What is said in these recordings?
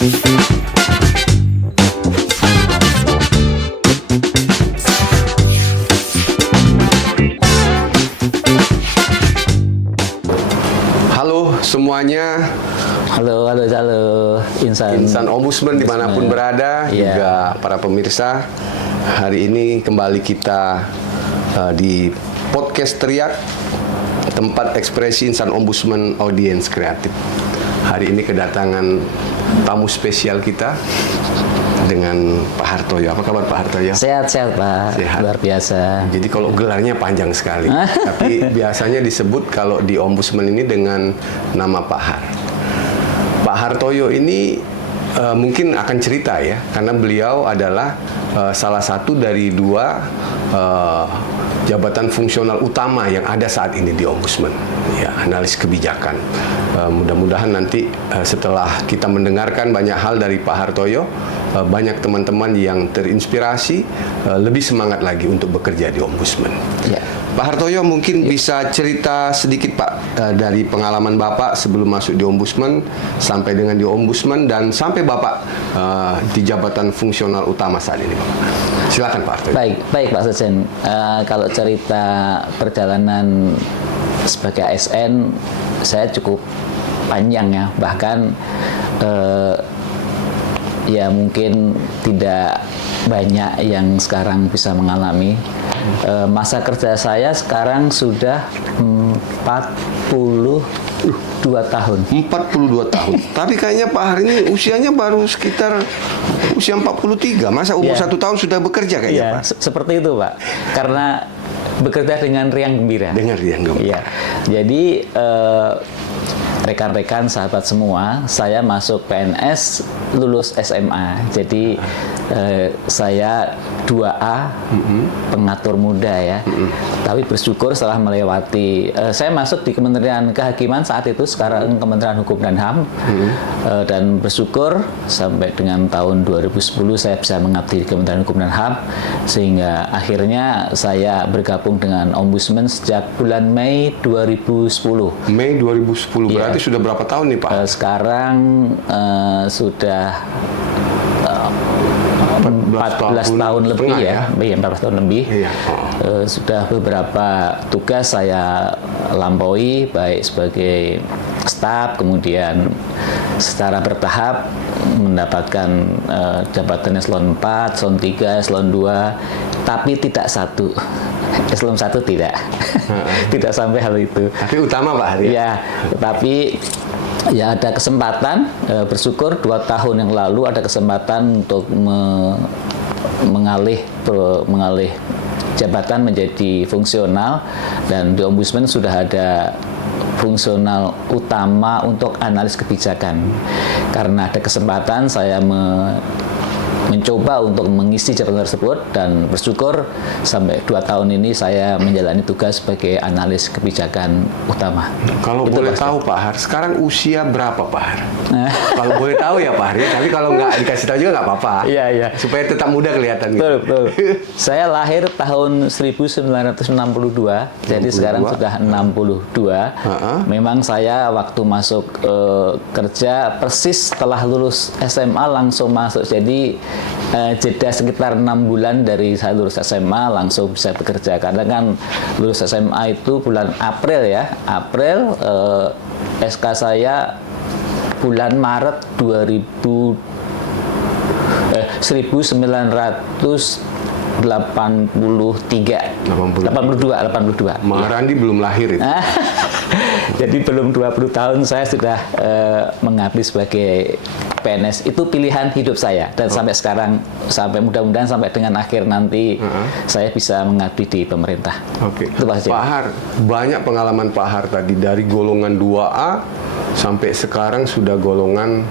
Halo semuanya. Halo, Insan Ombudsman dimanapun berada, juga para pemirsa. Hari ini kembali kita di podcast Teriak, tempat ekspresi Insan Ombudsman Audiens Kreatif. Hari ini kedatangan tamu spesial kita dengan Pak Hartoyo. Apa kabar Pak Hartoyo? Sehat-sehat Pak, Sehat. luar biasa. Jadi kalau gelarnya panjang sekali, tapi biasanya disebut kalau di Ombudsman ini dengan nama Pak Har. Pak Hartoyo ini mungkin akan cerita ya, karena beliau adalah salah satu dari dua jabatan fungsional utama yang ada saat ini di Ombudsman, ya, analis kebijakan. Mudah-mudahan nanti setelah kita mendengarkan banyak hal dari Pak Hartoyo, banyak teman-teman yang terinspirasi, lebih semangat lagi untuk bekerja di Ombudsman. Ya. Pak Hartoyo mungkin bisa cerita sedikit Pak dari pengalaman Bapak sebelum masuk di Ombudsman sampai dengan di Ombudsman dan sampai Bapak di jabatan fungsional utama saat ini, Pak. Silakan Pak Hartoyo. Baik Pak Sekjen. Kalau cerita perjalanan sebagai ASN, saya cukup panjang ya. Bahkan ya mungkin tidak banyak yang sekarang bisa mengalami. Masa kerja saya sekarang sudah 42 tahun. 42 tahun. Tapi kayaknya Pak Har ini usianya baru sekitar usia 43. Masa umur 1 tahun sudah bekerja kayaknya, Pak? Seperti itu, Pak. Karena bekerja dengan riang gembira. Dengan riang gembira. Iya. Jadi rekan-rekan, sahabat semua, saya masuk PNS lulus SMA. Jadi saya 2A, pengatur muda ya. Tapi bersyukur setelah melewati, saya masuk di Kementerian Kehakiman saat itu, sekarang Kementerian Hukum dan HAM. Dan bersyukur sampai dengan tahun 2010 saya bisa mengabdi di Kementerian Hukum dan HAM, sehingga akhirnya saya bergabung dengan Ombudsman sejak bulan Mei 2010. Mei 2010, berarti sudah berapa tahun nih Pak? Sekarang sudah 14 tahun lebih ya. 14 tahun lebih. Iya. Sudah beberapa tugas saya lampaui, baik sebagai staf, kemudian secara bertahap mendapatkan jabatan eselon 4, eselon 3, eselon 2, tapi tidak satu. Eselon 1 tidak. Tidak sampai hal itu. Tapi utama Pak Hari. Ya, tapi ya ada kesempatan, bersyukur 2 tahun yang lalu ada kesempatan untuk mengalih jabatan menjadi fungsional, dan di Ombudsman sudah ada fungsional utama untuk analis kebijakan. Karena ada kesempatan saya mencoba untuk mengisi jabatan tersebut, dan bersyukur sampai 2 tahun ini saya menjalani tugas sebagai analis kebijakan utama. Kalau Itu boleh pasti. tahu Pak Har, sekarang usia berapa Pak Har? Kalau boleh tahu ya Pak Har, tapi kalau nggak dikasih tahu juga nggak apa-apa. Iya. Supaya tetap muda kelihatan. Betul. Saya lahir tahun 1962, jadi sekarang sudah 62. Memang saya waktu masuk kerja persis setelah lulus SMA langsung masuk. Jadi jeda sekitar 6 bulan dari saya lulus SMA langsung bisa bekerja. Karena kan lulus SMA itu bulan April ya. SK saya bulan Maret 1982. Maharandi belum lahir itu. Jadi belum 20 tahun saya sudah mengabdi sebagai PNS. Itu pilihan hidup saya, dan sampai sekarang, sampai mudah-mudahan sampai dengan akhir nanti saya bisa mengabdi di pemerintah. Oke. Itu Pak Har, banyak pengalaman Pak Har tadi dari golongan 2A sampai sekarang sudah golongan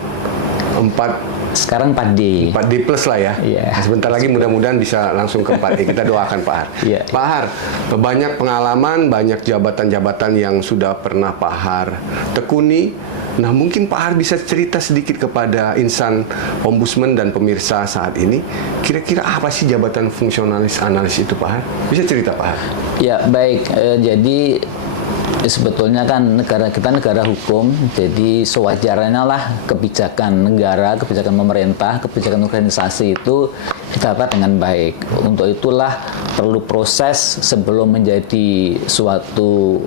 4. Sekarang 4D. 4D plus lah ya. Iya. Sebentar lagi mudah-mudahan bisa langsung ke 4D. Kita doakan Pak Har. Iya. Pak Har, banyak pengalaman, banyak jabatan-jabatan yang sudah pernah Pak Har tekuni. Nah, mungkin Pak Har bisa cerita sedikit kepada insan Ombudsman dan pemirsa saat ini. Kira-kira apa sih jabatan fungsionalis analis itu Pak Har? Bisa cerita Pak Har? Ya, baik. Jadi Sebetulnya kan negara kita negara hukum, jadi sewajarnya lah kebijakan negara, kebijakan pemerintah, kebijakan organisasi itu ditata dengan baik. Untuk itulah perlu proses sebelum menjadi suatu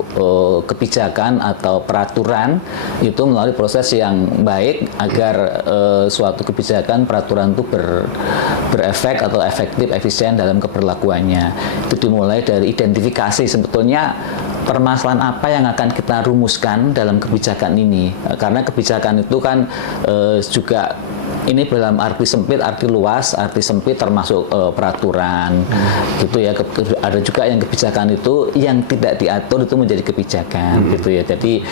kebijakan atau peraturan, itu melalui proses yang baik agar suatu kebijakan peraturan itu berefek atau efektif, efisien dalam keberlakuannya. Itu dimulai dari identifikasi sebetulnya permasalahan apa yang akan kita rumuskan dalam kebijakan ini, karena kebijakan itu kan juga ini dalam arti sempit, arti luas, arti sempit termasuk peraturan, gitu ya. Ada juga yang kebijakan itu yang tidak diatur itu menjadi kebijakan, gitu ya. Jadi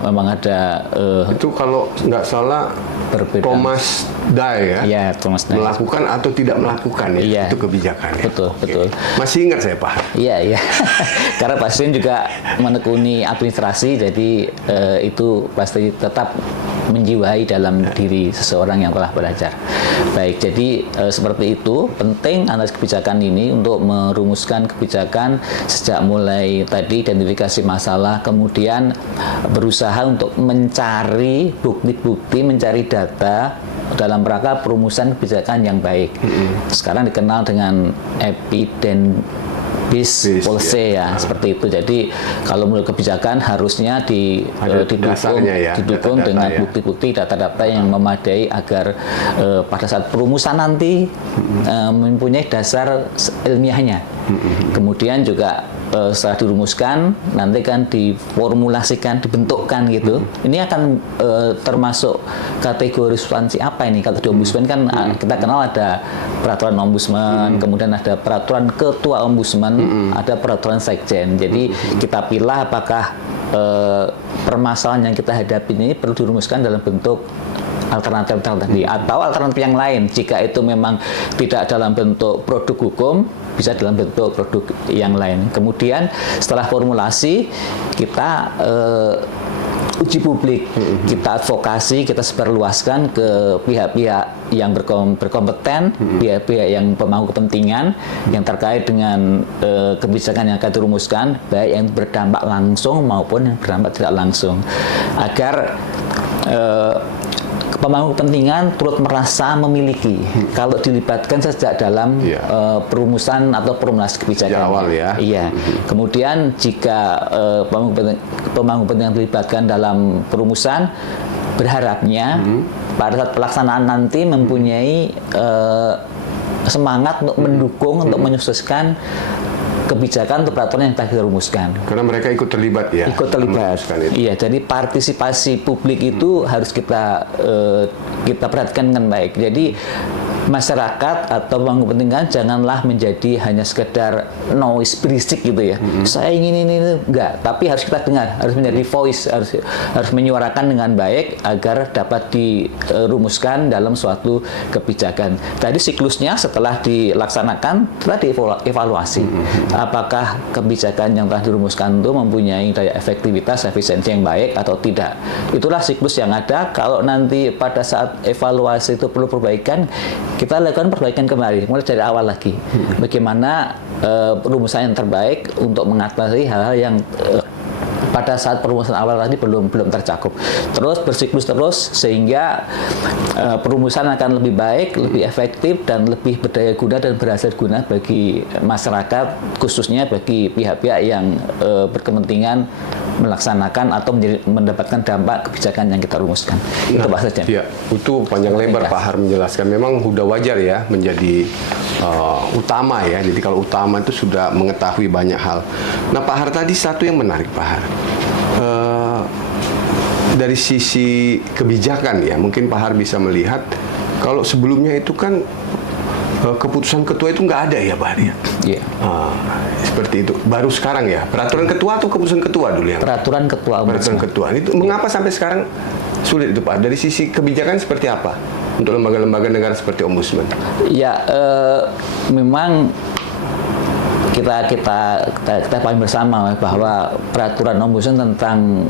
memang ada itu kalau nggak salah berbeda. Thomas Dye ya, ya Thomas Dye. Melakukan atau tidak melakukan ya, itu kebijakan. Betul, betul. Masih ingat saya Pak? Iya. Karena pasien juga menekuni administrasi, jadi itu pasti tetap menjiwai dalam diri seseorang yang telah belajar. Baik, jadi seperti itu penting analisis kebijakan ini untuk merumuskan kebijakan sejak mulai tadi identifikasi masalah, kemudian berusaha untuk mencari bukti-bukti, mencari data dalam rangka perumusan kebijakan yang baik. Sekarang dikenal dengan evidence-based policy ya, seperti itu. Jadi kalau menurut kebijakan harusnya didukung dengan bukti-bukti, data-data yang memadai agar pada saat perumusan nanti mempunyai dasar ilmiahnya. Kemudian juga setelah dirumuskan nanti kan diformulasikan, dibentukkan gitu. Ini akan termasuk kategori substansi apa ini? Kalau di ombudsman kan kita kenal ada peraturan ombudsman, kemudian ada peraturan ketua ombudsman, ada peraturan sekjen. Jadi kita pilih apakah permasalahan yang kita hadapi ini perlu dirumuskan dalam bentuk alternatif tadi atau alternatif yang lain. Jika itu memang tidak dalam bentuk produk hukum, bisa dalam bentuk produk yang lain. Kemudian setelah formulasi kita uji publik, kita advokasi, kita sebarluaskan ke pihak-pihak yang berkompeten, pihak-pihak yang pemangku kepentingan yang terkait dengan kebijakan yang akan dirumuskan, baik yang berdampak langsung maupun yang berdampak tidak langsung, agar pemangku kepentingan turut merasa memiliki kalau dilibatkan sejak dalam perumusan atau formulasi kebijakan. Sejak awal ya. Iya. Kemudian jika pemangku kepentingan dilibatkan dalam perumusan, berharapnya pada saat pelaksanaan nanti mempunyai semangat untuk mendukung, untuk menyukseskan kebijakan atau peraturan yang telah dirumuskan. Karena mereka ikut terlibat ya. Ikut terlibat. Iya, jadi partisipasi publik itu harus kita perhatikan dengan baik. Jadi masyarakat atau pemangku kepentingan janganlah menjadi hanya sekedar noise, berisik gitu ya. Saya ingin ini enggak, tapi harus kita dengar, harus menjadi voice, harus menyuarakan dengan baik agar dapat dirumuskan dalam suatu kebijakan. Tadi siklusnya setelah dilaksanakan, setelah dievaluasi. Apakah kebijakan yang telah dirumuskan itu mempunyai daya efektivitas, efisiensi yang baik atau tidak. Itulah siklus yang ada. Kalau nanti pada saat evaluasi itu perlu perbaikan, kita lakukan perbaikan kembali, mulai dari awal lagi. Bagaimana rumusan yang terbaik untuk mengatasi hal-hal yang pada saat perumusan awal tadi belum tercakup. Terus bersiklus terus sehingga perumusan akan lebih baik, lebih efektif dan lebih berdaya guna dan berhasil guna bagi masyarakat, khususnya bagi pihak-pihak yang berkepentingan melaksanakan atau mendapatkan dampak kebijakan yang kita rumuskan. Itu Pak Sekjen. Ya, itu panjang lebar Pak Har menjelaskan. Memang sudah wajar ya menjadi utama ya. Jadi kalau utama itu sudah mengetahui banyak hal. Nah Pak Har tadi satu yang menarik Pak Har. Dari sisi kebijakan ya, mungkin Pak Har bisa melihat kalau sebelumnya itu kan keputusan ketua itu nggak ada ya Pak Har ya? Iya. Seperti itu. Baru sekarang ya, peraturan ketua atau keputusan ketua dulu ya? Peraturan ketua. Peraturan ketua. Itu mengapa sampai sekarang sulit itu Pak? Dari sisi kebijakan seperti apa untuk lembaga-lembaga negara seperti ombudsman? Ya, memang kita pahami bersama bahwa peraturan ombudsman tentang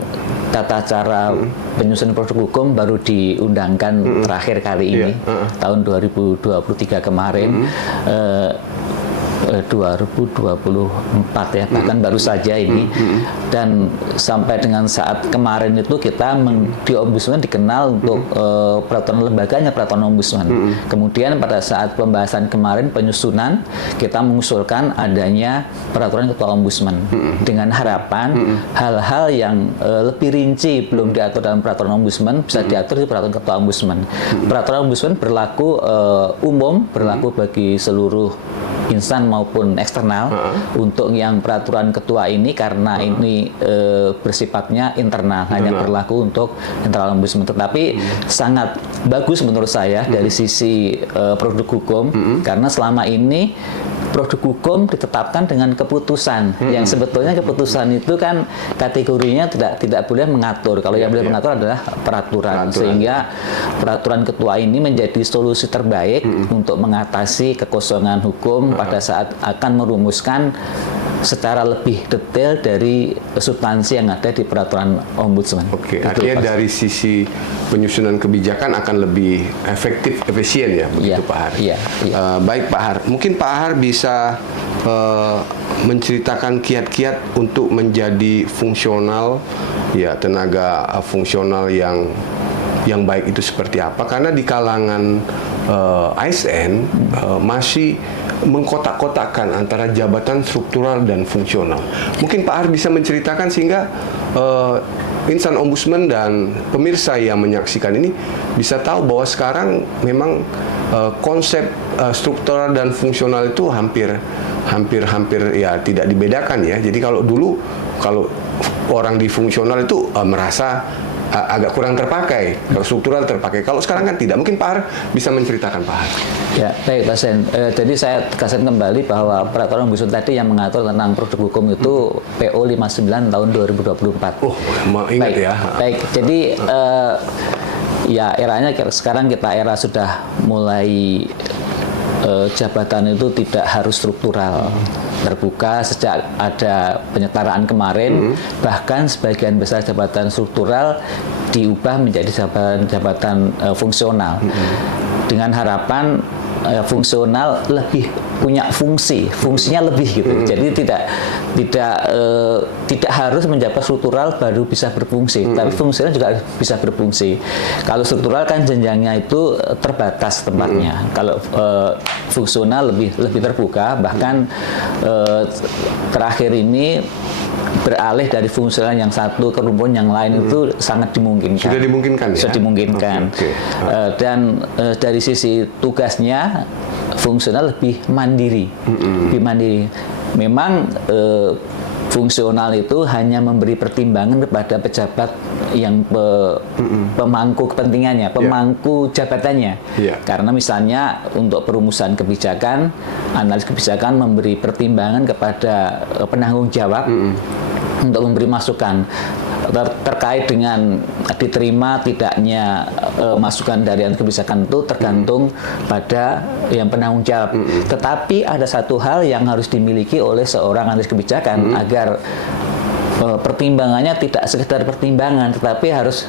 tata cara penyusunan produk hukum baru diundangkan terakhir kali ini tahun 2023 kemarin. 2024 ya, bahkan baru saja ini. Dan sampai dengan saat kemarin itu kita di Ombudsman dikenal untuk peraturan lembaganya, peraturan Ombudsman. Kemudian pada saat pembahasan kemarin penyusunan, kita mengusulkan adanya peraturan Ketua Ombudsman dengan harapan hal-hal yang lebih rinci belum diatur dalam peraturan Ombudsman bisa diatur di peraturan Ketua Ombudsman. Peraturan Ombudsman berlaku umum, berlaku bagi seluruh insan maupun eksternal. Untuk yang peraturan ketua ini karena ini bersifatnya internal, hanya berlaku untuk internal Ombudsman. Tetapi sangat bagus menurut saya dari sisi produk hukum, karena selama ini produk hukum ditetapkan dengan keputusan, yang sebetulnya keputusan itu kan kategorinya tidak boleh mengatur. Kalau yang boleh mengatur adalah peraturan, sehingga peraturan ketua ini menjadi solusi terbaik untuk mengatasi kekosongan hukum pada saat akan merumuskan secara lebih detail dari substansi yang ada di peraturan Ombudsman. Oke, artinya dari sisi penyusunan kebijakan akan lebih efektif, efisien ya, begitu Pak Har. Baik Pak Har, mungkin Pak Har bisa menceritakan kiat-kiat untuk menjadi fungsional, ya tenaga fungsional yang baik itu seperti apa? Karena di kalangan ASN masih mengkotak-kotakkan antara jabatan struktural dan fungsional. Mungkin Pak Har bisa menceritakan sehingga insan Ombudsman dan pemirsa yang menyaksikan ini bisa tahu bahwa sekarang memang konsep struktural dan fungsional itu hampir ya tidak dibedakan ya. Jadi kalau dulu kalau orang di fungsional itu merasa agak kurang terpakai, kalau struktural terpakai. Kalau sekarang kan tidak. Mungkin Pak Har bisa menceritakan Pak Har. Ya, baik Pak Sen. Jadi saya tegaskan kembali bahwa peraturan Ombudsman tadi yang mengatur tentang produk hukum itu PO 59 tahun 2024. Oh, ingat ya. Baik, jadi ya eranya sekarang kita era sudah mulai jabatan itu tidak harus struktural, terbuka sejak ada penyetaraan kemarin. Bahkan sebagian besar jabatan struktural diubah menjadi jabatan fungsional dengan harapan fungsional lebih punya fungsinya lebih gitu. Jadi tidak harus menjabat struktural baru bisa berfungsi, tapi fungsional juga bisa berfungsi. Kalau struktural kan jenjangnya itu terbatas tempatnya. Kalau fungsional lebih terbuka, bahkan terakhir ini beralih dari fungsional yang satu ke rumpun yang lain itu sangat dimungkinkan. Sudah dimungkinkan ya? Sudah dimungkinkan. Dan dari sisi tugasnya fungsional lebih mandiri. Lebih mandiri. Memang fungsional itu hanya memberi pertimbangan kepada pejabat yang pemangku kepentingannya, pemangku jabatannya. Karena misalnya untuk perumusan kebijakan, analis kebijakan memberi pertimbangan kepada penanggung jawab untuk memberi masukan terkait dengan diterima tidaknya masukan dari kebijakan itu tergantung pada yang penanggung jawab. Tetapi ada satu hal yang harus dimiliki oleh seorang analis kebijakan agar pertimbangannya tidak sekedar pertimbangan, tetapi harus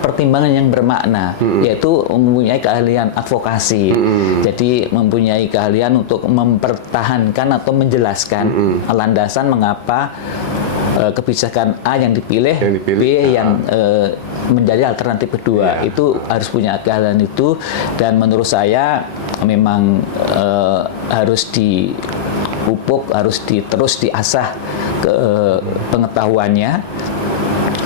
pertimbangan yang bermakna, yaitu mempunyai keahlian advokasi. Jadi mempunyai keahlian untuk mempertahankan atau menjelaskan landasan mengapa kebijakan A yang dipilih, B yang menjadi alternatif kedua. Itu harus punya keahlian itu, dan menurut saya memang harus dipupuk, harus terus diasah ke pengetahuannya.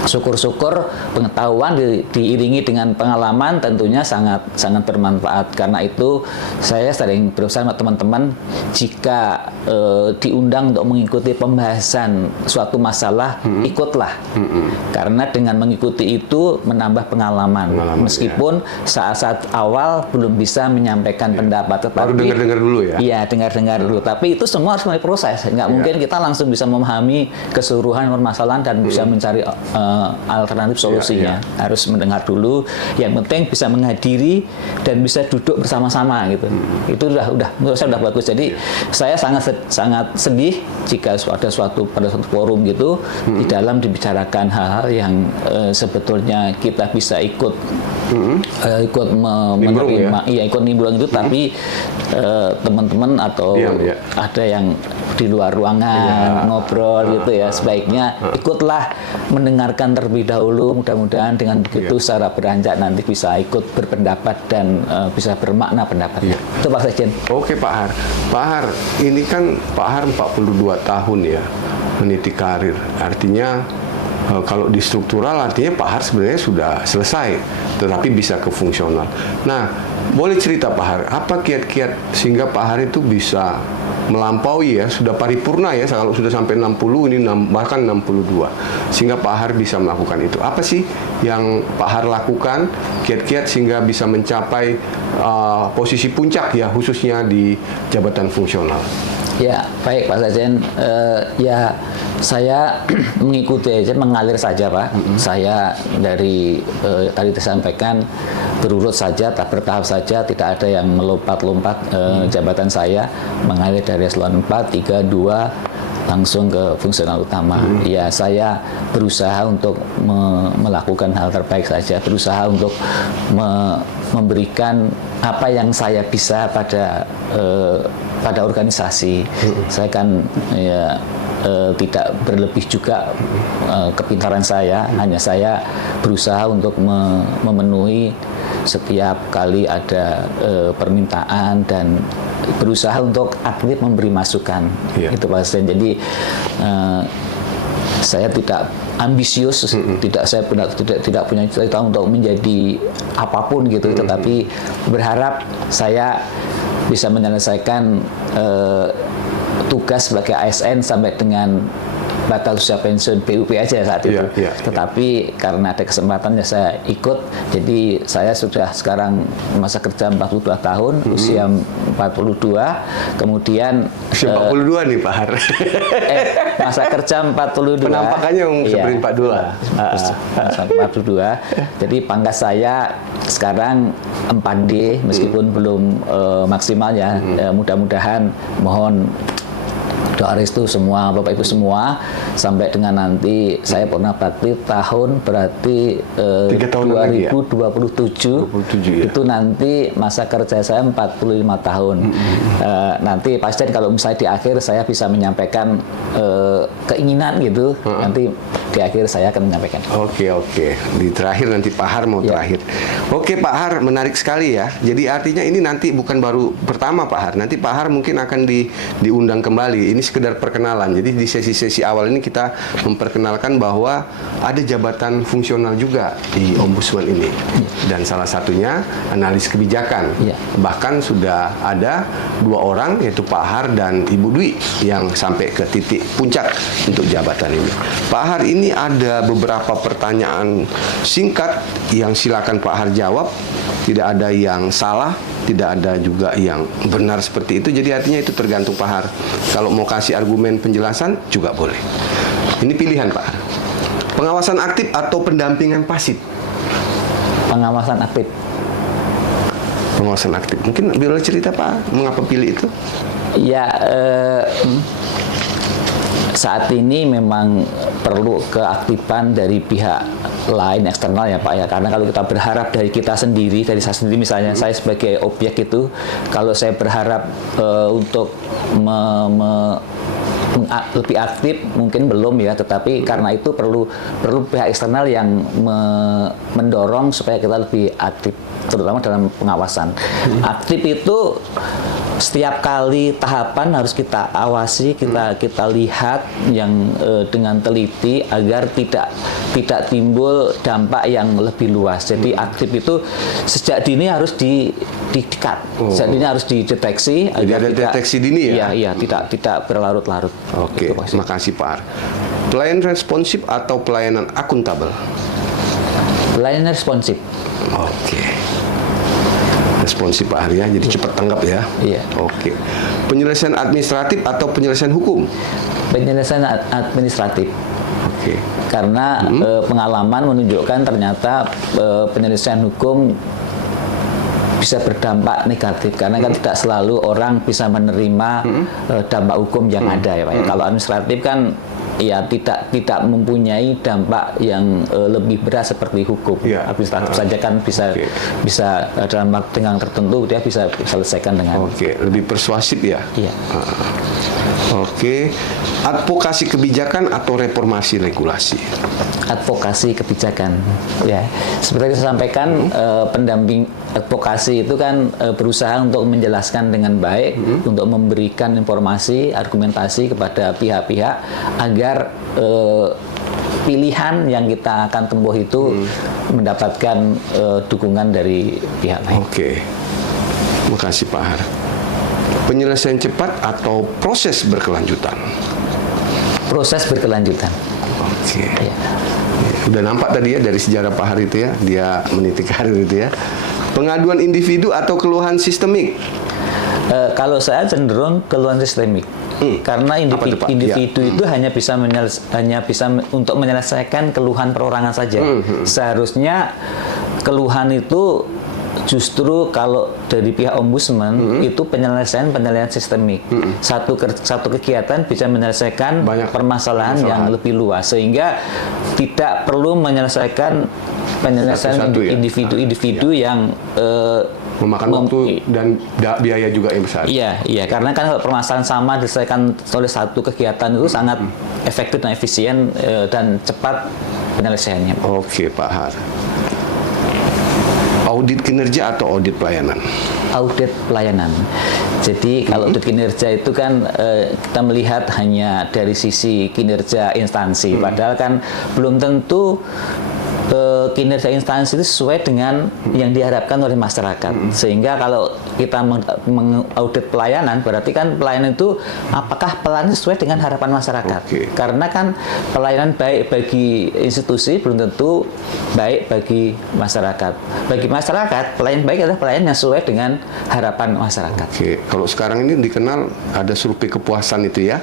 Syukur-syukur pengetahuan diiringi dengan pengalaman tentunya sangat bermanfaat. Karena itu saya sering berusaha sama teman-teman, jika diundang untuk mengikuti pembahasan suatu masalah, ikutlah. Karena dengan mengikuti itu menambah pengalaman. Meskipun saat-saat awal belum bisa menyampaikan pendapat, tetapi baru dengar-dengar dulu ya. Iya, dengar-dengar dulu. Tapi itu semua harus melalui proses. Nggak mungkin kita langsung bisa memahami keseluruhan permasalahan dan bisa mencari alternatif solusinya. Harus mendengar dulu. Yang penting bisa menghadiri dan bisa duduk bersama-sama gitu. Itu udah menurut saya udah bagus. Jadi saya sangat sedih jika pada suatu forum gitu di dalam dibicarakan hal-hal yang sebetulnya kita bisa ikut menerima, ikut nimbrung itu, tapi teman-teman atau ada yang di luar ruangan ngobrol gitu ya, sebaiknya ikutlah mendengarkan terlebih dahulu. Mudah-mudahan dengan begitu secara beranjak nanti bisa ikut berpendapat dan bisa bermakna pendapatnya. Itu Pak Sekjen. Oke Pak Har. Pak Har, ini kan Pak Har 42 tahun ya meniti karir. Artinya kalau di struktural artinya Pak Har sebenarnya sudah selesai, tetapi bisa ke fungsional. Nah, boleh cerita Pak Har, apa kiat-kiat sehingga Pak Har itu bisa melampaui ya, sudah paripurna ya, kalau sudah sampai 60, ini bahkan 62, sehingga Pak Har bisa melakukan itu. Apa sih yang Pak Har lakukan, kiat-kiat sehingga bisa mencapai posisi puncak ya, khususnya di jabatan fungsional? Ya, baik Pak Sekjen. Ya, saya mengikuti aja, mengalir saja Pak. Saya dari tadi disampaikan berurut saja, bertahap saja, tidak ada yang melompat-lompat jabatan saya, mengalir dari eselon 4, 3, 2, langsung ke fungsional utama. Ya, saya berusaha untuk melakukan hal terbaik saja, berusaha untuk memberikan apa yang saya bisa pada organisasi. Saya kan ya tidak berlebih juga kepintaran saya, hanya saya berusaha untuk memenuhi setiap kali ada permintaan dan berusaha untuk aktif memberi masukan. Itu Pak Sekjen. Jadi saya tidak ambisius, saya tidak punya cita-cita untuk menjadi apapun gitu, tetapi berharap saya bisa menyelesaikan tugas sebagai ASN sampai dengan batas usia pensiun BUP aja saat itu. Tetapi karena ada kesempatan ya saya ikut. Jadi saya sudah sekarang masa kerja 42 tahun, usia 42. Kemudian usia 42 nih Pak Har. Masa kerja 42. Penampakannya seperti 42. Jadi pangkat saya sekarang 4D meskipun belum maksimal ya. Mudah-mudahan mohon doa restu semua Bapak Ibu semua sampai dengan nanti saya pernah bakti tahun berarti 2027 itu nanti masa kerja saya 45 tahun. Nanti pasti kalau misalnya di akhir saya bisa menyampaikan keinginan gitu, nanti di akhir saya akan menyampaikan. Oke. Di terakhir nanti Pak Har mau terakhir. Oke Pak Har, menarik sekali ya. Jadi artinya ini nanti bukan baru pertama Pak Har. Nanti Pak Har mungkin akan diundang kembali. Ini sekedar perkenalan. Jadi di sesi-sesi awal ini kita memperkenalkan bahwa ada jabatan fungsional juga di Ombudsman ini. Dan salah satunya analis kebijakan. Bahkan sudah ada 2 orang yaitu Pak Har dan Ibu Dwi yang sampai ke titik puncak untuk jabatan ini. Pak Har, ini ada beberapa pertanyaan singkat yang silakan Pak Har jawab. Tidak ada yang salah, tidak ada juga yang benar seperti itu. Jadi artinya itu tergantung Pak Har. Kalau mau kasih argumen penjelasan juga boleh. Ini pilihan Pak Har. Pengawasan aktif atau pendampingan pasif? Pengawasan aktif. Pengawasan aktif. Mungkin boleh cerita Pak, mengapa pilih itu? Ya, saat ini memang perlu keaktifan dari pihak lain eksternal ya Pak ya, karena kalau kita berharap dari kita sendiri, dari saya sendiri misalnya, saya sebagai objek itu, kalau saya berharap untuk lebih aktif mungkin belum ya, tetapi karena itu perlu pihak eksternal yang mendorong supaya kita lebih aktif, terutama dalam pengawasan. Aktif itu setiap kali tahapan harus kita awasi, kita lihat yang dengan teliti agar tidak timbul dampak yang lebih luas. Jadi aktif itu sejak dini harus di-cut. Sejak dini harus dideteksi. Jadi ada deteksi dini ya? Iya, tidak berlarut-larut. Oke, terima kasih Pak Har. Pelayanan responsif atau pelayanan akuntabel? Pelayanan responsif. Oke. Responsif Pak Har ya, jadi cepat tanggap ya. Iya. Oke. Penyelesaian administratif atau penyelesaian hukum? Penyelesaian administratif. Oke. karena pengalaman menunjukkan ternyata penyelesaian hukum bisa berdampak negatif karena kan tidak selalu orang bisa menerima dampak hukum yang ada ya Pak. Kalau administratif kan ya tidak mempunyai dampak yang lebih berat seperti hukum. Administratif saja kan bisa dalam waktu yang tertentu dia bisa selesaikan dengan lebih persuasif ya. Iya. Advokasi kebijakan atau reformasi regulasi? Advokasi kebijakan ya. Seperti saya sampaikan, pendamping advokasi itu kan berusaha untuk menjelaskan dengan baik, untuk memberikan informasi, argumentasi kepada pihak-pihak agar pilihan yang kita akan tempuh itu mendapatkan dukungan dari pihak lain. Terima kasih Pak Har. Penyelesaian cepat atau proses berkelanjutan? Proses berkelanjutan. Ya. Udah nampak tadi ya dari sejarah Pak Har itu ya, dia meniti karir itu ya. Pengaduan individu atau keluhan sistemik? Kalau saya cenderung keluhan sistemik. Karena individu itu hanya bisa untuk menyelesaikan keluhan perorangan saja. Seharusnya keluhan itu justru kalau dari pihak ombudsman itu penyelesaian sistemik. Satu kegiatan bisa menyelesaikan permasalahan yang lebih luas sehingga tidak perlu menyelesaikan penyelesaian individu yang memakan waktu dan biaya juga yang besar. Iya, karena kan kalau permasalahan sama diselesaikan oleh satu kegiatan itu sangat efektif dan efisien dan cepat penyelesaiannya. Pak Har. Audit kinerja atau audit pelayanan? Audit pelayanan. Jadi kalau audit kinerja itu kan kita melihat hanya dari sisi kinerja instansi, padahal kan belum tentu kinerja instansi itu sesuai dengan yang diharapkan oleh masyarakat. Sehingga kalau kita mengaudit pelayanan, berarti kan pelayanan itu apakah pelayanan sesuai dengan harapan masyarakat. Karena kan pelayanan baik bagi institusi belum tentu baik bagi masyarakat. Bagi masyarakat, pelayanan baik adalah pelayanan yang sesuai dengan harapan masyarakat. Kalau sekarang ini dikenal ada survei kepuasan itu ya.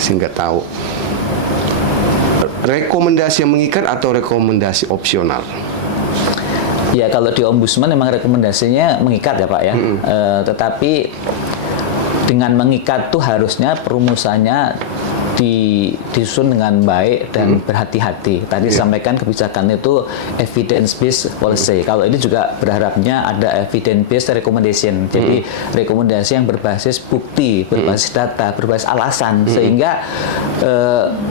Sehingga tahu. Rekomendasi yang mengikat atau rekomendasi opsional? Ya kalau di ombudsman memang rekomendasinya mengikat ya Pak ya. Tetapi dengan mengikat tuh harusnya perumusannya disusun dengan baik dan berhati-hati. Tadi disampaikan kebijakan itu evidence based policy. Kalau ini juga berharapnya ada evidence based recommendation. Jadi rekomendasi yang berbasis bukti, berbasis data, berbasis alasan sehingga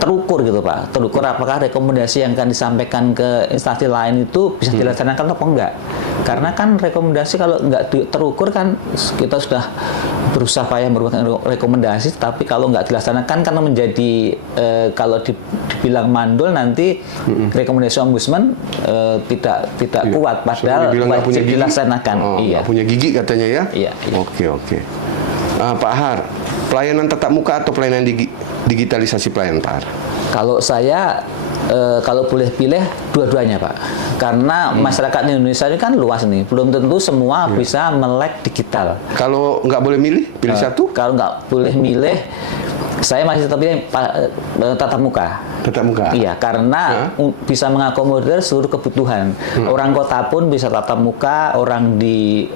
terukur gitu Pak. Terukur apakah rekomendasi yang akan disampaikan ke instansi lain itu bisa dilaksanakan atau enggak. Karena kan rekomendasi kalau enggak terukur kan kita sudah berusaha payah memberikan rekomendasi, tapi kalau nggak dilaksanakan karena menjadi kalau dibilang mandul nanti rekomendasi ombudsman tidak kuat padahal wajib dilaksanakan. Nggak punya gigi katanya ya. Iya. Oke. Pak Har, pelayanan tatap muka atau pelayanan digitalisasi pelayanan Pak Har? Kalau saya kalau boleh pilih dua-duanya Pak, karena masyarakat Indonesia ini kan luas nih, belum tentu semua bisa melek digital. Kalau nggak boleh milih, pilih satu? Kalau nggak boleh milih, saya masih tetap pilih tatap muka. Tatap muka? Iya, karena bisa mengakomodir seluruh kebutuhan. Orang kota pun bisa tatap muka, orang di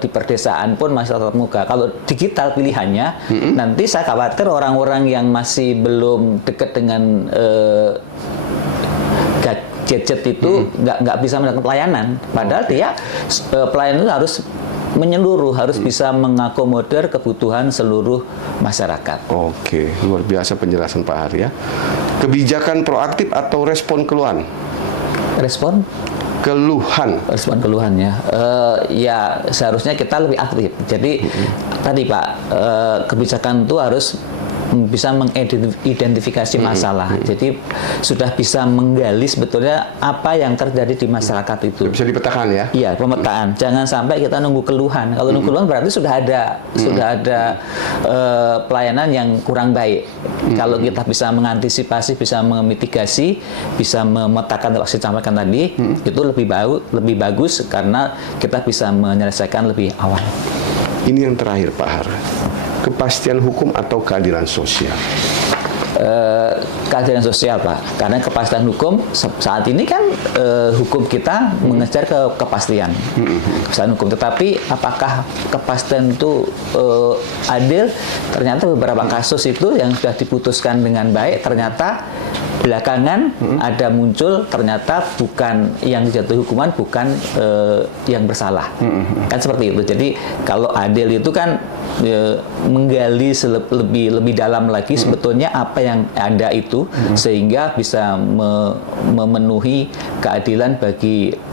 perdesaan pun masih tatap muka. Kalau digital pilihannya, nanti saya khawatir orang-orang yang masih belum dekat dengan gadget itu nggak bisa mendapatkan pelayanan. Padahal dia pelayanan itu harus menyeluruh, harus bisa mengakomodir kebutuhan seluruh masyarakat. Oke, luar biasa penjelasan Pak Har ya. Kebijakan proaktif atau respon keluhan? Respon keluhan ya. Ya seharusnya kita lebih aktif. Jadi tadi Pak, kebijakan itu harus bisa mengidentifikasi masalah. Jadi sudah bisa menggali sebetulnya apa yang terjadi di masyarakat itu. Bisa dipetakan ya? Iya, pemetaan. Jangan sampai kita nunggu keluhan. Kalau nunggu keluhan berarti sudah ada pelayanan yang kurang baik. Kalau kita bisa mengantisipasi, bisa memitigasi, bisa memetakan yang saya sampaikan tadi, itu lebih bagus karena kita bisa menyelesaikan lebih awal. Ini yang terakhir Pak Har. Kepastian hukum atau keadilan sosial? keadilan sosial, Pak. Karena kepastian hukum saat ini kan hukum kita mengejar kepastian. Kepastian hukum. Tetapi apakah kepastian itu adil? Ternyata beberapa kasus itu yang sudah diputuskan dengan baik ternyata belakangan ada muncul ternyata bukan yang dijatuhi hukuman bukan yang bersalah. Kan seperti itu. Jadi kalau adil itu kan menggali lebih dalam lagi sebetulnya apa yang ada itu sehingga bisa memenuhi keadilan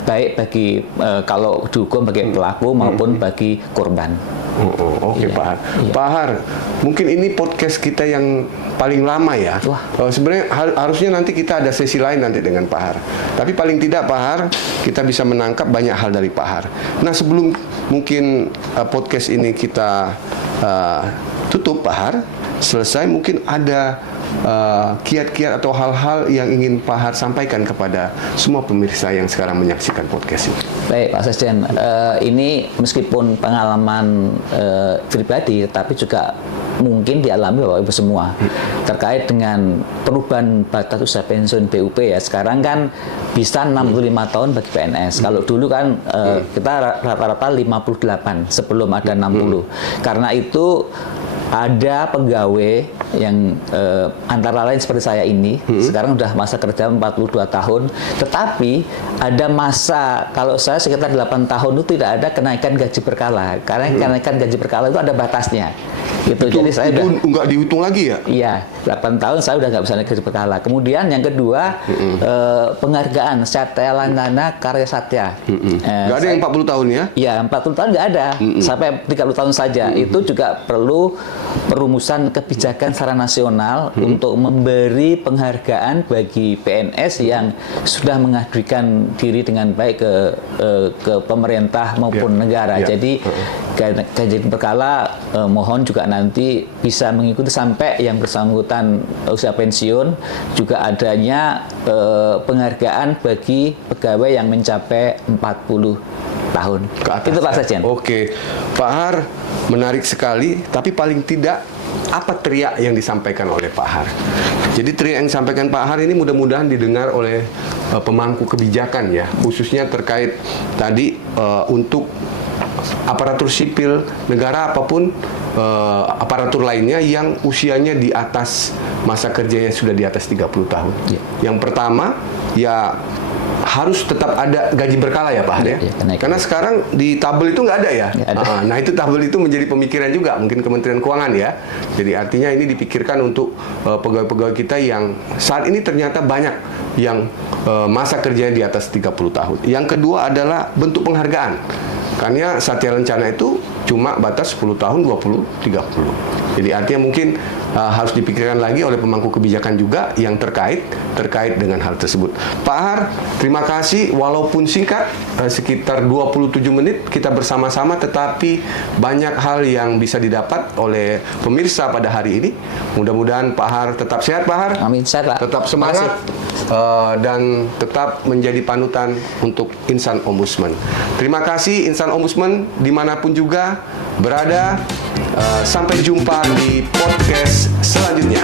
baik bagi kalau dihukum bagi pelaku maupun bagi korban. Oke, Pak Har. Pak Har, mungkin ini podcast kita yang paling lama ya. Sebenarnya harusnya nanti kita ada sesi lain nanti dengan Pak Har. Tapi paling tidak Pak Har, kita bisa menangkap banyak hal dari Pak Har. Nah, sebelum mungkin podcast ini kita tutup Pak Har, selesai mungkin ada kiat-kiat atau hal-hal yang ingin Pak Har sampaikan kepada semua pemirsa yang sekarang menyaksikan podcast ini. Baik, Pak Sekjen, ini meskipun pengalaman pribadi, tapi juga mungkin dialami Bapak Ibu semua terkait dengan perubahan batas usia pensiun BUP ya. Sekarang kan bisa 65 tahun bagi PNS. Kalau dulu kan kita rata-rata 58 sebelum ada 60. Karena itu ada pegawai yang antara lain seperti saya ini sekarang udah masa kerja 42 tahun, tetapi ada masa kalau saya sekitar 8 tahun itu tidak ada kenaikan gaji berkala karena kenaikan gaji berkala itu ada batasnya. Jadi saya itu nggak dihitung lagi ya? Iya, 8 tahun saya udah nggak bisa naik gaji berkala. Kemudian yang kedua penghargaan Satya Langgana Karya Satya. Nggak ada yang 40 tahun ya? Iya, 40 tahun nggak ada. Sampai 30 tahun saja. Itu juga perlu perumusan kebijakan secara nasional untuk memberi penghargaan bagi PNS yang sudah mengajukan diri dengan baik ke pemerintah maupun negara. Jadi gaji berkala mohon juga nanti bisa mengikuti sampai yang bersangkutan usia pensiun, juga adanya penghargaan bagi pegawai yang mencapai 40 tahun. Itu Pak Sekjen. Oke, Pak Har, menarik sekali. Tapi paling tidak apa teriak yang disampaikan oleh Pak Har? Jadi teriak yang disampaikan Pak Har ini mudah-mudahan didengar oleh pemangku kebijakan ya, khususnya terkait tadi untuk aparatur sipil negara apapun aparatur lainnya yang usianya di atas masa kerjanya sudah di atas 30 tahun. Yang pertama ya harus tetap ada gaji berkala ya Pak ya. Karena sekarang di tabel itu nggak ada ya. Nah itu tabel itu menjadi pemikiran juga mungkin Kementerian Keuangan ya. Jadi artinya ini dipikirkan untuk pegawai-pegawai kita yang saat ini ternyata banyak yang masa kerjanya di atas 30 tahun. Yang kedua adalah bentuk penghargaan. Karena Satya Lencana itu cuma batas 10 tahun, 20, 30. Jadi artinya mungkin harus dipikirkan lagi oleh pemangku kebijakan juga yang terkait dengan hal tersebut. Pak Har, terima kasih walaupun singkat, sekitar 27 menit kita bersama-sama, tetapi banyak hal yang bisa didapat oleh pemirsa pada hari ini. Mudah-mudahan Pak Har tetap sehat Pak Har. Amin, sehat Pak. Tetap semangat dan tetap menjadi panutan untuk Insan Ombudsman. Terima kasih Insan Ombudsman dimanapun juga berada. Sampai jumpa di podcast selanjutnya.